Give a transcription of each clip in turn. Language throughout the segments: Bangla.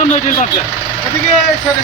সামনে ডিল মারছে এদিকে সরে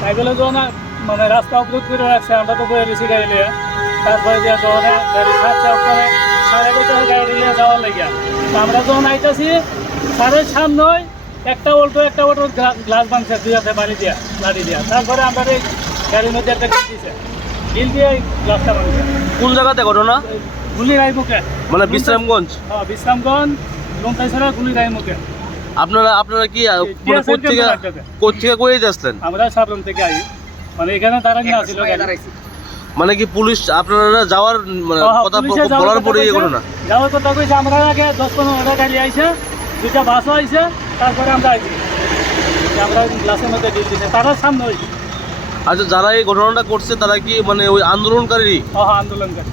সাইকেলে যখন মানে রাস্তা অবরোধ করে রাখছে আমরা তো বয়ে বেশি গাড়ি নিয়ে তারপরে যে যখন গাড়ি ছাড়ছে ওখানে 11:30 গাড়ি নিয়ে যাওয়ার লেগে আমরা যখন আইতেছি সাড়ে সামনে একটা অটোর গ্লাস ভাঙছে দুই হাতে বাড়ি দিয়া লাড়ি দিয়া তারপরে আমরা এই গাড়ির মধ্যে একটা ডিল দিছে ডিল দিয়ে গ্লাসটা ভাঙছে। কোন জায়গাতে ঘটনা? গুলিরাই মুখে মানে বিশ্রামগঞ্জ। হ্যাঁ বিশ্রামগঞ্জ লঙ্কাইছড়া গুলিরাই মুখে। আপনারা কি কোথেকে করে আসলেন? আমরা সাবরুম থেকে আই মানে এখানে দাঁড়ানি আছিল মানে কি পুলিশ আপনারা যাওয়ার কথা বলার পরে এই ঘটনা? যাওয়ার কথা কইছে আমরা আগে 10-15 গাড়ি আইছে দুইটা বাসও আইছে তারপরে আমরা আইছি আমরা গ্লাসের মধ্যে ডিল দিছে তারা সামনে হইছে। আচ্ছা যারা এই ঘটনাটা করছে তারা কি মানে ওই আন্দোলনকারী? হ্যাঁ আন্দোলনকারী।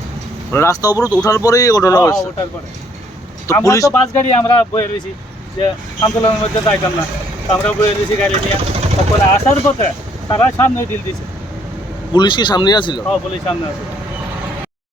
মানে রাস্তা অবরোধ ওঠার পরেই এই ঘটনা হচ্ছে? ওঠার পরে তো আমরা পুলিশ তো বাস গাড়ি আমরা বয়ে রয়েছি যে আন্দোলনের মধ্যে যাইতাম না আমরা বয়ে রয়েছি গাড়ি নিয়ে তারপরে আসার পথে তারা সামনে ডিল দিছে। পুলিশ কি সামনে আছিল? হ্যাঁ পুলিশ সামনে আছে।